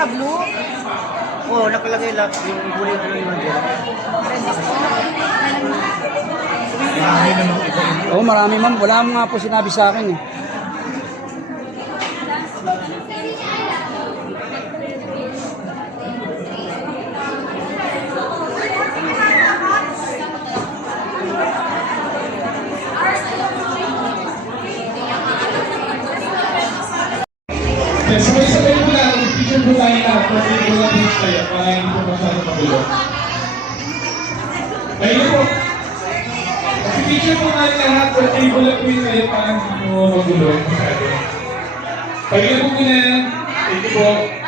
naka-blue? Oo, nakalagay lang yung kulay ano yung nandyan. Oo, marami ma'am. Wala mo nga po sinabi sa akin eh. Sabay-sabay po lang, picture po tayo na, pwede po lang po tayo para hindi po masyadong magulo. Ayun po. Picture po tayo lahat, pwede po lang po tayo para hindi po magulo. Pwede po po na, thank you po.